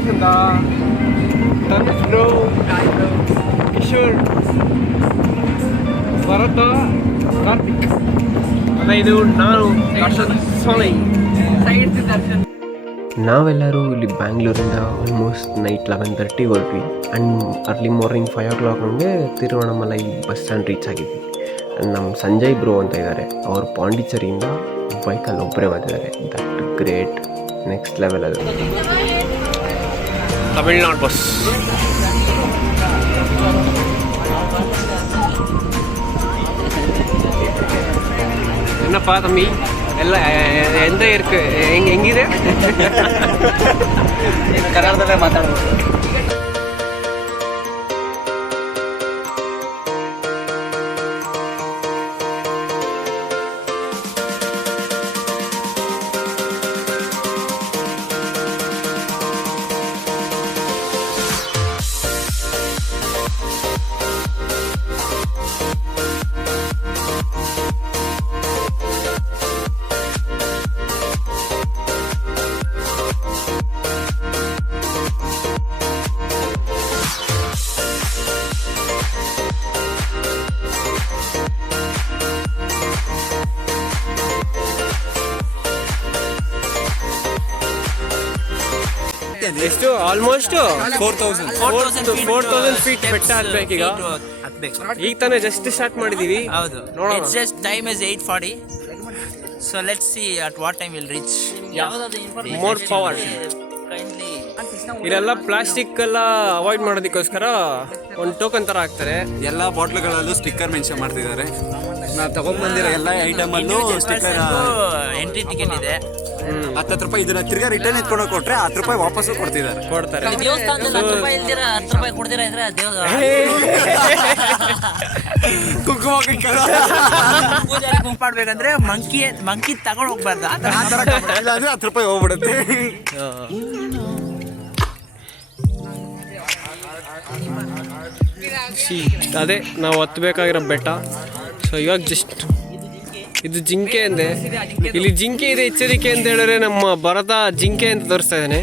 ಅಂತ ಬ್ರೋ, ಕಿಶೋರ್, ಭರತ, ಕಾರ್ತಿಕ್. ಇದು ನಾನು ದರ್ಶನ್ ಸೋಲೈ. ನಾವೆಲ್ಲರೂ ಇಲ್ಲಿ ಬ್ಯಾಂಗ್ಳೂರಿಂದ ಆಲ್ಮೋಸ್ಟ್ ನೈಟ್ 11:30 ಹೊರಟ್ವಿ. ಆ್ಯಂಡ್ ಅರ್ಲಿ ಮಾರ್ನಿಂಗ್ 5 o'clock ಹಂಗೆ ತಿರುವಣ್ಣಾಮಲೈ ಬಸ್ ಸ್ಟ್ಯಾಂಡ್ ರೀಚ್ ಆಗಿದ್ವಿ. ನಮ್ಮ ಸಂಜಯ್ ಬ್ರೋ ಅಂತ ಇದ್ದಾರೆ, ಅವರು ಪಾಂಡಿಚೇರಿಯಿಂದ ಬೈಕಲ್ಲಿ ಒಬ್ಬರೇ ಬಂದಿದ್ದಾರೆ. That great, next level. ಅದು ತಮಿಳ್ನಾಡು ಬಸ್. என்னப்பா தம்பி எல்லாம் எந்த இருக்கு ಹೆಂಗಿದೆ? ಕನ್ನಡದಲ್ಲೇ ಮಾತಾಡೋದು. ಎಷ್ಟು ಆಲ್ಮೋಸ್ಟ್ 4,000 ಫೀಟ್ ಬೆಟ್ಟ ಹತ್ಬೇಕು. ಈಗ ತಾನೇ ಜಸ್ಟ್ ಸ್ಟಾರ್ಟ್ ಮಾಡಿದೀವಿ. ಹೌದು, it's just time is 8:40. So let's see at what time will reach. More power. ಇದೆಲ್ಲ ಪ್ಲಾಸ್ಟಿಕ್ ಎಲ್ಲ ಅವಾಯ್ಡ್ ಮಾಡೋದಕ್ಕೋಸ್ಕರ ಒಂದು ಟೋಕನ್ ತರ ಹಾಕ್ತಾರೆ. ಎಲ್ಲ ಬಾಟ್ಲ್ಗಳಲ್ಲೂ ಸ್ಟಿಕ್ಕರ್ ಮೆನ್ಷನ್ ಮಾಡ್ತಿದ್ದಾರೆ. ನಾವು ತಗೊಂಡ್ಬಂದಿರೋ ಎಲ್ಲ ಐಟಮ್ ಅಲ್ಲೂ ಸ್ಟಿಕ್ಕರ್. ಎಂಟ್ರಿ ಟಿಕೆಟ್ ಇದೆ, 10 ರೂಪಾಯಿ. ಇದನ್ನ ತಿರ್ಗಾ ರಿಟರ್ನ್ ಎತ್ಕೊಂಡು ಕೊಟ್ರೆ 10 ರೂಪಾಯಿ ವಾಪಸ್ಸು ಕೊಡ್ತಾರೆ. ದೇವಸ್ಥಾನದಲ್ಲಿ 10 ರೂಪಾಯಿ ಇಲ್ದಿರ 10 ರೂಪಾಯಿ ಕೊಡ್ತೀರಾ ಇದ್ರೆ ಪೂಜಾರಿ ಗುಂಪಾಡ್ಬೇಕಂದ್ರೆ ಮಂಕಿ ತಗೊಂಡ್ ಹೋಗ್ಬಾರ್ದು. 10 ರೂಪಾಯಿ ಹೋಗ್ಬಿಡುತ್ತೆ. ಅದೇ ನಾವು ಹತ್ಬೇಕಾಗಿರೋ ಬೆಟ್ಟ. ಸೊ ಇವಾಗ ಜಸ್ಟ್ ಇದು ಜಿಂಕೆ ಅಂದೆ, ಇಲ್ಲಿ ಜಿಂಕೆ ಇದೆ ಎಚ್ಚರಿಕೆ ಅಂತ ಹೇಳಿದ್ರೆ ನಮ್ಮ ಭರತ ಜಿಂಕೆ ಅಂತ ತೋರಿಸ್ತಾ ಇದ್ದಾನೆ.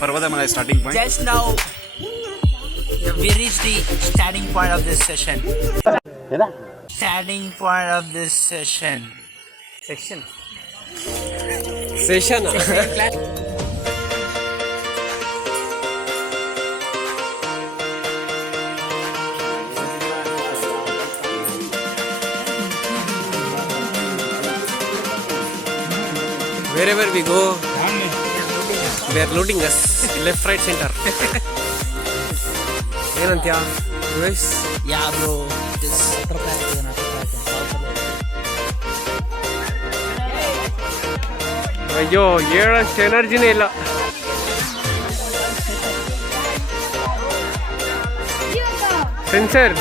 Parvathamalai starting point. Just now we reached the starting point of this session. Starting point of this session. Session. Wherever we go, they are looting us. Left, right, center. ಏನಂತ್ಯಾ guys? Yeah bro, this ಅಯ್ಯೋ ಹೇಳಷ್ಟು ಎನರ್ಜಿನೇ ಇಲ್ಲ. Sensor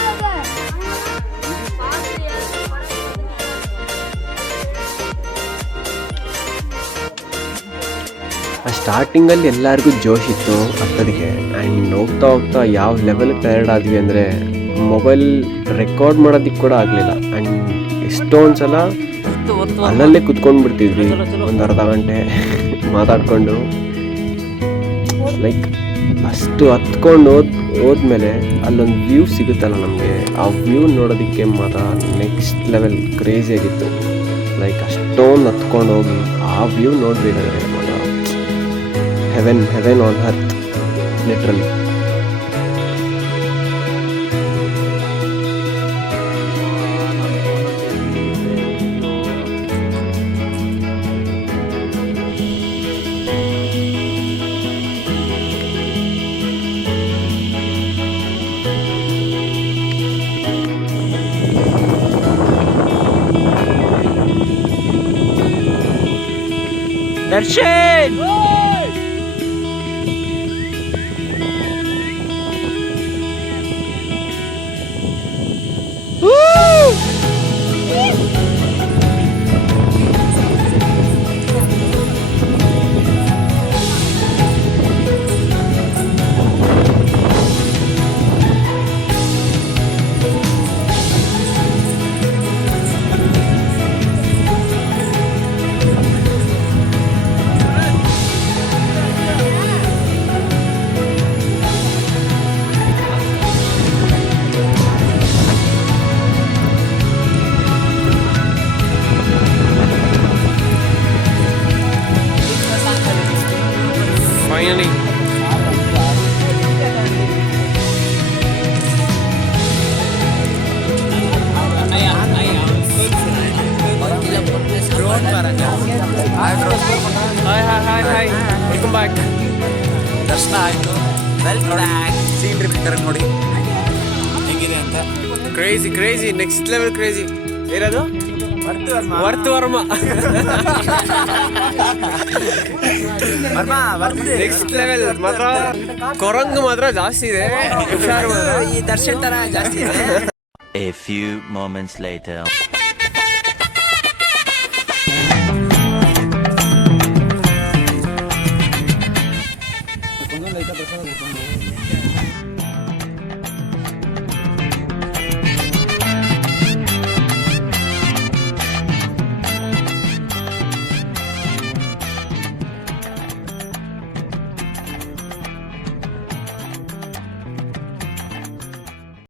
ಸ್ಟಾರ್ಟಿಂಗಲ್ಲಿ ಎಲ್ಲರಿಗೂ ಜೋಶ್ ಇತ್ತು ಹತ್ತೋದಕ್ಕೆ. And ಹೋಗ್ತಾ ಹೋಗ್ತಾ ಯಾವ level tired ಆದ್ವಿ ಅಂದರೆ ಮೊಬೈಲ್ ರೆಕಾರ್ಡ್ ಮಾಡೋದಕ್ಕೆ ಕೂಡ ಆಗಲಿಲ್ಲ. ಆ್ಯಂಡ್ ಎಷ್ಟೊಂದು ಸಲ ಅಲ್ಲಲ್ಲೇ ಕುತ್ಕೊಂಡು ಬಿಡ್ತಿದ್ವಿ ಒಂದು ಅರ್ಧ ಗಂಟೆ ಮಾತಾಡಿಕೊಂಡು. ಲೈಕ್ ಅಷ್ಟು ಹತ್ಕೊಂಡು ಹೋದ್ಮೇಲೆ ಅಲ್ಲೊಂದು ವ್ಯೂ ಸಿಗುತ್ತಲ್ಲ ನಮಗೆ, ಆ ವ್ಯೂ ನೋಡೋದಕ್ಕೆ ಮಾತ್ರ ನೆಕ್ಸ್ಟ್ ಲೆವೆಲ್ ಕ್ರೇಜಿ ಆಗಿತ್ತು. ಲೈಕ್ ಅಷ್ಟೊಂದು ಹತ್ಕೊಂಡು ಹೋಗಿ ಆ ವ್ಯೂ ನೋಡಬೇಕಾದ್ರೆ ಮಾತ್ರ Heaven on earth literally. Darshan! Finally hi welcome back. ದರ್ಶನ ಆಯಿತು. ಸೀನ್ ಟ್ರಿಪ್ ಕರೆಕ್ಟ್ ನೋಡಿ ಹೆಂಗಿದೆ ಅಂತ. ಕ್ರೇಜಿ ನೆಕ್ಸ್ಟ್ ಲೆವೆಲ್ ಕ್ರೇಜಿ ಇರೋದು ವರ್ತ್ ವರ್ಮ ನೆಕ್ಸ್ಟ್ ಲೆವೆಲ್ ಮಾತ್ರ. ಕೊರಂಗು ಮಾತ್ರ ಜಾಸ್ತಿ ಇದೆ, ಹುಷಾರು ಮಾತ್ರ. ಈ ದರ್ಶನ್ ತರ ಜಾಸ್ತಿ ಇದೆ. A few moments later.